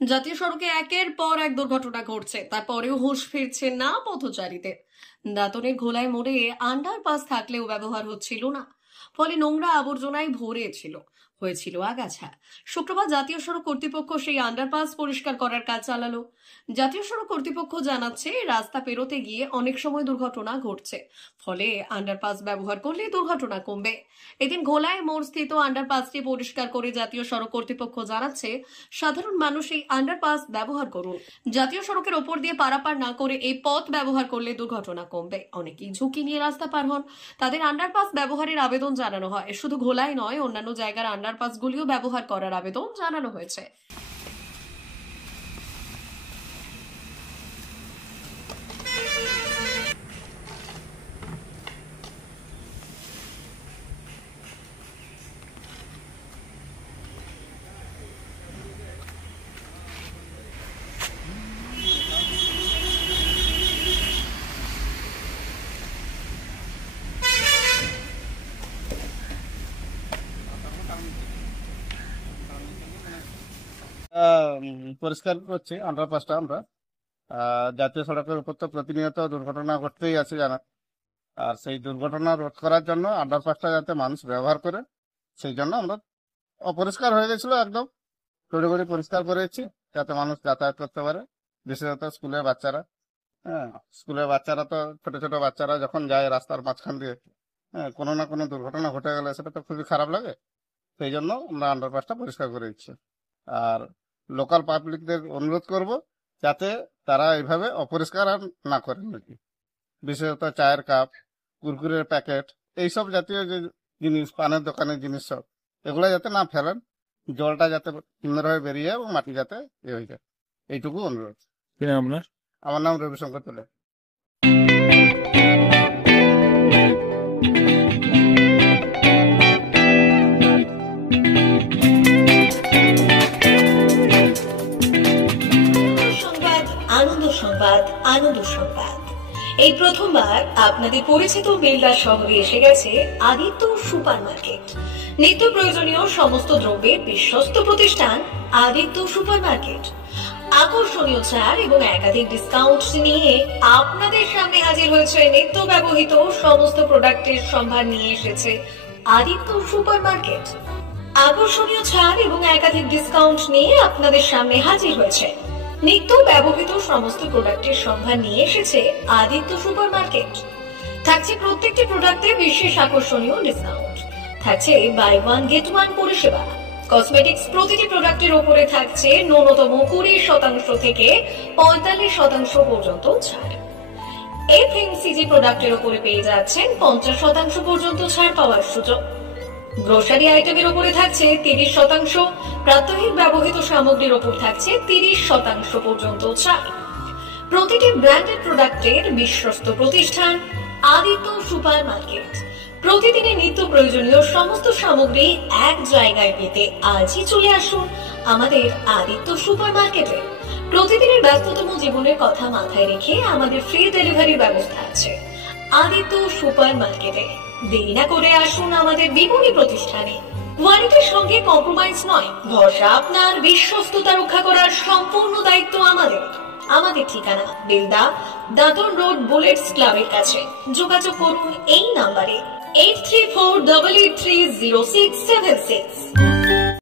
জাতীয় সড়কে একের পর এক দুর্ঘটনা ঘটছে, তারপরেও হুঁশ ফিরছে না পথচারীদের। দাঁতনের ঘোলায় মোড়ে আন্ডারপাস থাকলেও ব্যবহার হচ্ছিল না, ফলে নোংরা আবর্জনায় ভরে হয়েছিল আগাছা। শুক্রবার জাতীয় সড়ক কর্তৃপক্ষ সেই আন্ডারপাস পরিষ্কার করার কাজ চালালো। জাতীয় সড়ক কর্তৃপক্ষ জানাচ্ছে, রাস্তা পেরোতে গিয়ে অনেক সময় দুর্ঘটনা ঘটছে, ফলে আন্ডারপাস ব্যবহার করলে দুর্ঘটনা কমবে। এদিন ঘোলায় মোড় স্থিত আন্ডারপাসটি পরিষ্কার করে জাতীয় সড়ক কর্তৃপক্ষ জানাচ্ছে, সাধারণ মানুষ এই আন্ডারপাস ব্যবহার করুন। জাতীয় সড়কের ওপর দিয়ে পারাপার না করে এই পথ ব্যবহার করলে দুর্ঘটনা কমবে। অনেকেই ঝুঁকি নিয়ে রাস্তা পার হন, তাদের আন্ডারপাস ব্যবহারের আবেদন জানানো হয়। শুধু ঘোলায় নয়, অন্যান্য জায়গার আন্ডারপাসগুলিও ব্যবহার করার আবেদন জানানো হয়েছে। পরিষ্কার করছি আন্ডারপাসটা আমরা। জাতীয় সড়কের উপর তো প্রতিনিয়ত দুর্ঘটনা ঘটতেই আছে জানা, আর সেই দুর্ঘটনা রোধ করার জন্য আন্ডারপাসটা যাতে মানুষ ব্যবহার করে, সেই জন্য আমরা অপরিষ্কার হয়ে গেছিল, একদম তড়িঘড়ি পরিষ্কার করেছি যাতে মানুষ যাতায়াত করতে পারে। বিশেষত স্কুলের বাচ্চারা, স্কুলের বাচ্চারা তো ছোট ছোট বাচ্চারা যখন যায় রাস্তার মাঝখান দিয়ে, কোনো না কোনো দুর্ঘটনা ঘটে গেলে সেটা তো খুবই খারাপ লাগে। সেই জন্য আমরা আন্ডারপাসটা পরিষ্কার করে দিচ্ছি। আর লোকাল পাবলিকদের অনুরোধ করব যাতে তারা এইভাবে অপরিষ্কার আর না করেন নাকি, বিশেষত চায়ের কাপ, কুরকুরের প্যাকেট, এইসব জাতীয় যে জিনিস, পানের দোকানের জিনিস সব, এগুলো যাতে না ফেলেন, জলটা যাতে সুন্দরভাবে বেরিয়ে এবং মাটি যাতে হয়ে যায়, এইটুকু অনুরোধ। আপনার? আমার নাম রবিশঙ্কর তোলে। আনন্দ সংবাদ, আনন্দ সংবাদ। এই প্রথমবার আপনাদের পরিচিত বেলদা শহরে এসে গেছে আদিত্য সুপার মার্কেট। নিত্য প্রয়োজনীয় সমস্ত দ্রব্যের বিশ্বস্ত প্রতিষ্ঠান আদিত্য সুপার মার্কেট। আকর্ষণীয় ছাড় এবং একাধিক ডিসকাউন্ট নিয়ে আপনাদের সামনে হাজির হয়েছে। নিত্য ব্যবহৃত সমস্ত প্রোডাক্টের সম্ভার নিয়ে এসেছে আদিত্য সুপার মার্কেট। আকর্ষণীয় ছাড় এবং একাধিক ডিসকাউন্ট নিয়ে আপনাদের সামনে হাজির হয়েছে। নিত্য ব্যবহৃত সমস্ত প্রোডাক্টের সম্ভার নিয়ে এসেছে আদিত্য সুপার মার্কেট। থাকছে প্রত্যেকটি প্রোডাক্টে বিশেষ আকর্ষণীয় ডিসকাউন্ট, থাকছে বাই ওয়ান গেট ওয়ান পরিষেবা। কসমেটিক্স প্রতিটি প্রোডাক্টের উপরে থাকছে ন্যূনতম 20% থেকে 45% পর্যন্ত ছাড়। এফএমসিজি প্রোডাক্টের উপরে পেয়ে যাচ্ছেন 50% পর্যন্ত ছাড় পাওয়ার সুযোগ। গ্রোসারি আইটেমের উপরে থাকছে 30%, প্রাত্যহিক ব্যবহৃত সামগ্রীর উপর থাকছে 30% পর্যন্ত ছাড়। প্রতিটি ব্র্যান্ডেড প্রোডাক্টের বিশ্বস্ত প্রতিষ্ঠান আদিত্য সুপার মার্কেট। প্রতিদিনের নিত্য প্রয়োজনীয় সমস্ত সামগ্রী এক জায়গায় পেতে আজই চলে আসুন আমাদের আদিত্য সুপার মার্কেটে। প্রতিদিনের ব্যস্ততম জীবনের কথা মাথায় রেখে আমাদের ফ্রি ডেলিভারির ব্যবস্থা আছে আদিত্য সুপার মার্কেটে। দেরি না করে আসুন আমাদের বিপণী প্রতিষ্ঠানে। কোয়ালিটির সঙ্গে কম্প্রোমাইজ নয়, ভরসা আপনার, বিশ্বস্ততা রক্ষা করার সম্পূর্ণ দায়িত্ব আমাদের। আমাদের ঠিকানা বেলদা, দাঁতন রোড, বুলেটস ক্লাবের কাছে। যোগাযোগ করুন এই নাম্বারে 8348830676।